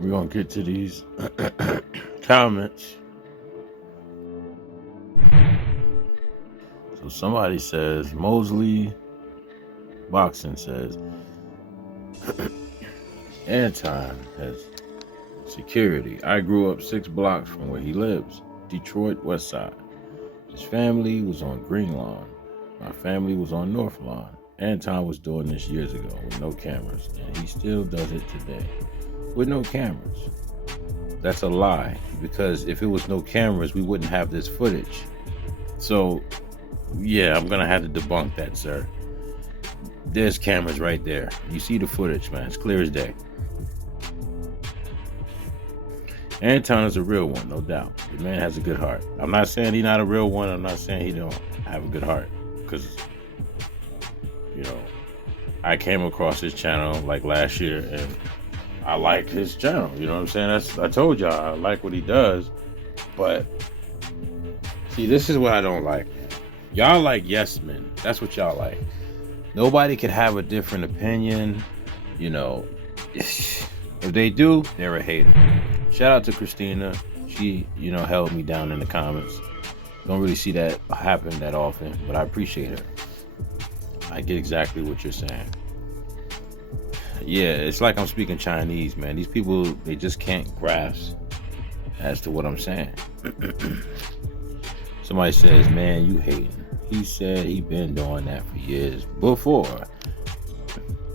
We're going to get to these comments. So somebody says, Mosley Boxing says, Anton has security. I grew up 6 blocks from where he lives, Detroit West Side. His family was on Green Lawn. My family was on North Lawn. Anton was doing this years ago with no cameras, and he still does it today with no cameras. That's a lie, because if it was no cameras, we wouldn't have this footage. So, yeah, I'm going to have to debunk that, sir. There's cameras right there. You see the footage, man. It's clear as day. Anton is a real one, no doubt. The man has a good heart. I'm not saying he's not a real one. I'm not saying he don't have a good heart. Because, I came across his channel like last year, and I like his channel. You know what I'm saying? I told y'all I like what he does. But, see, this is what I don't like. Y'all like yes men. That's what y'all like. Nobody could have a different opinion. If they do, they're a hater. Shout out to Christina. She, held me down in the comments. Don't really see that happen that often, but I appreciate her. I get exactly what you're saying. Yeah, it's like I'm speaking Chinese, man. These people, they just can't grasp as to what I'm saying. Somebody says, man, you hating. He said he been doing that for years. Before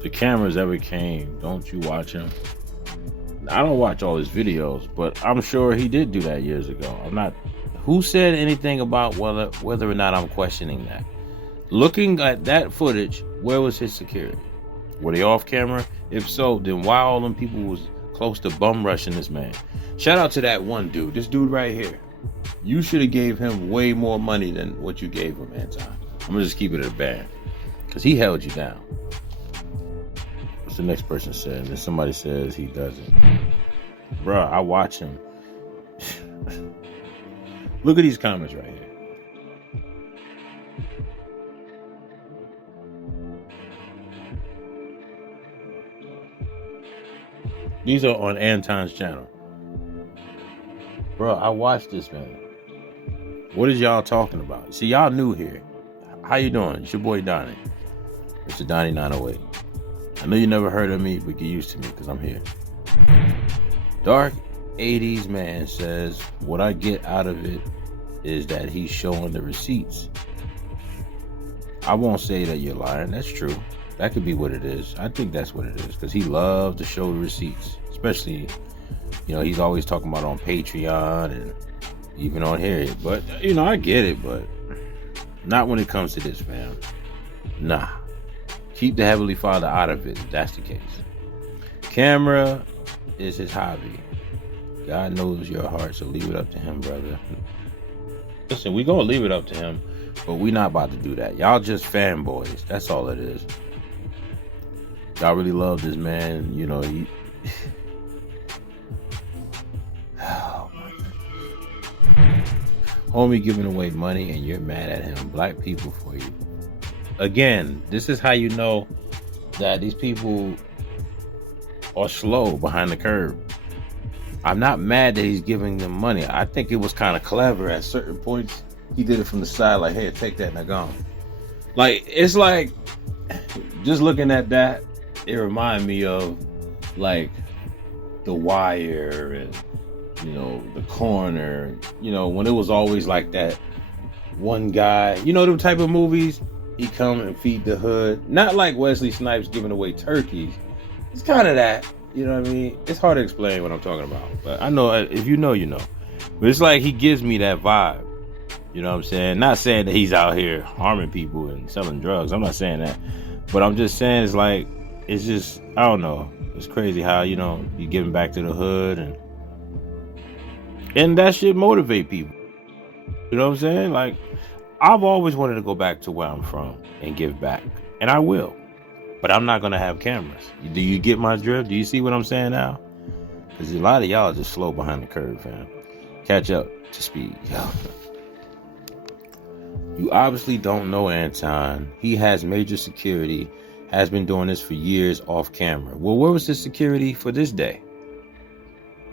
the cameras ever came, don't you watch him? I don't watch all his videos, but I'm sure he did do that years ago. Who said anything about whether or not I'm questioning that? Looking at that footage, where was his security? Were they off camera? If so, then why all them people was close to bum rushing this man? Shout out to that one dude, this dude right here. You should have gave him way more money than what you gave him, Anton. I'm gonna just keep it at a band, because he held you down. What's the next person said? And somebody says he doesn't. Bruh, I watch him. Look at these comments right here. These are on Anton's channel. Bro, I watched this, man. What is y'all talking about? See, y'all new here. How you doing? It's your boy Donnie. Mr. Donnie 908. I know you never heard of me, but get used to me because I'm here. Dark 80s man says, what I get out of it is that he's showing the receipts. I won't say that you're lying. That's true. That could be what it is. I think that's what it is, because he loves to show the receipts. Especially, he's always talking about on Patreon and even on here. But, I get it, but not when it comes to this, fam. Nah. Keep the Heavenly Father out of it, if that's the case. Camera is his hobby. God knows your heart, so leave it up to him, brother. Listen, we gonna leave it up to him, but we not about to do that. Y'all just fanboys. That's all it is. Y'all really love this man. He... Oh, my goodness. Homie giving away money and you're mad at him. Black people for you. Again, this is how you know that these people are slow behind the curve. I'm not mad that he's giving them money. I think it was kind of clever at certain points. He did it from the side, like, hey, take that and I gone. Like, it's like, just looking at that, it reminded me of, like, The Wire and, The Corner. When it was always like that one guy, the type of movies, he come and feed the hood. Not like Wesley Snipes giving away turkeys. It's kind of that. You know what I mean? It's hard to explain what I'm talking about. But I know, if you know, you know. But it's like he gives me that vibe. You know what I'm saying? Not saying that he's out here harming people and selling drugs. I'm not saying that. But I'm just saying it's just, I don't know. It's crazy how, you giving back to the hood. And that should motivate people. You know what I'm saying? Like, I've always wanted to go back to where I'm from and give back. And I will. But I'm not going to have cameras. Do you get my drift? Do you see what I'm saying now? Because a lot of y'all are just slow behind the curve, fam. Catch up to speed. You obviously don't know Anton. He has major security. Has been doing this for years off camera. Well, where was his security for this day?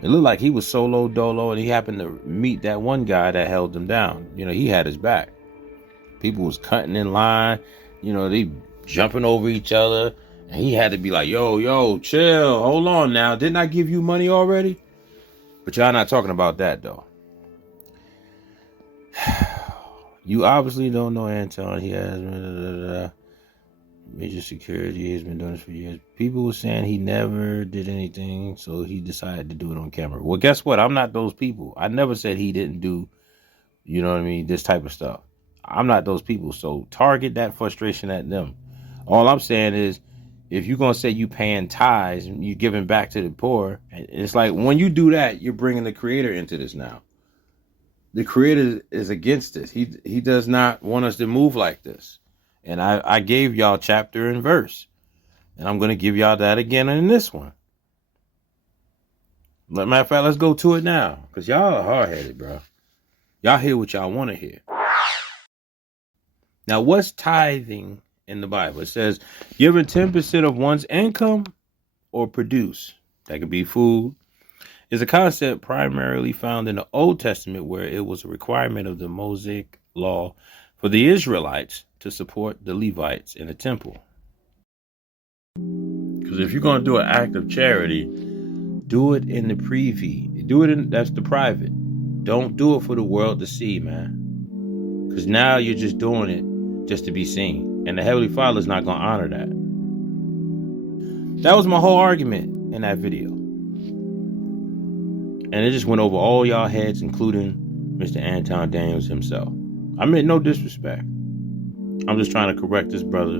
It looked like he was solo dolo, and he happened to meet that one guy that held him down. He had his back. People was cutting in line. They jumping over each other. And he had to be like, yo, chill. Hold on now. Didn't I give you money already? But y'all not talking about that, though. You obviously don't know Anton. He has major security. He's been doing this for years. People were saying he never did anything, so he decided to do it on camera. Well, guess what? I'm not those people. I never said he didn't do, this type of stuff. I'm not those people. So target that frustration at them. All I'm saying is, if you're going to say you paying tithes and you giving back to the poor, it's like when you do that, you're bringing the creator into this now. The creator is against this. He does not want us to move like this. And I gave y'all chapter and verse. And I'm going to give y'all that again in this one. Matter of fact, let's go to it now. Because y'all are hard-headed, bro. Y'all hear what y'all want to hear. Now, what's tithing in the Bible? It says, giving 10% of one's income or produce. That could be food. Is a concept primarily found in the Old Testament, where it was a requirement of the Mosaic law for the Israelites to support the Levites in the temple. Because if you're going to do an act of charity, do it in the privy. That's the private. Don't do it for the world to see, man. Because now you're just doing it just to be seen. And the Heavenly Father is not going to honor that. That was my whole argument in that video. And it just went over all y'all heads, including Mr. Anton Daniels himself. I meant no disrespect. I'm just trying to correct this brother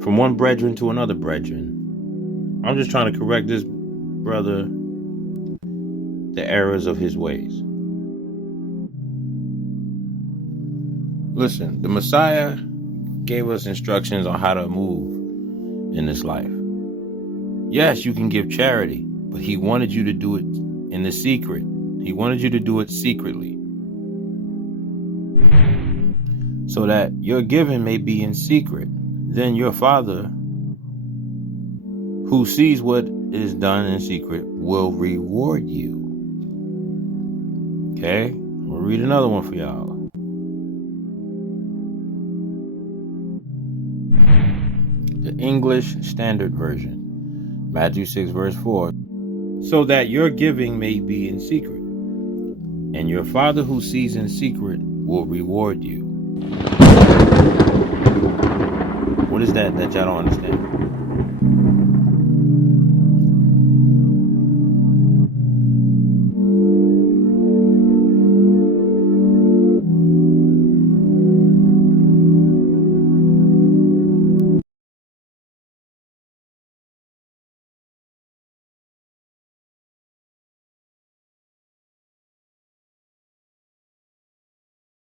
from one brethren to another brethren. I'm just trying to correct this brother the errors of his ways. Listen, the Messiah gave us instructions on how to move in this life. Yes, you can give charity, but he wanted you to do it in the secret. He wanted you to do it secretly, so that your giving may be in secret. Then your Father, who sees what is done in secret, will reward you. Okay? We'll read another one for y'all. The English Standard Version. Matthew 6, verse 4. So that your giving may be in secret, and your Father who sees in secret will reward you. What is that y'all don't understand?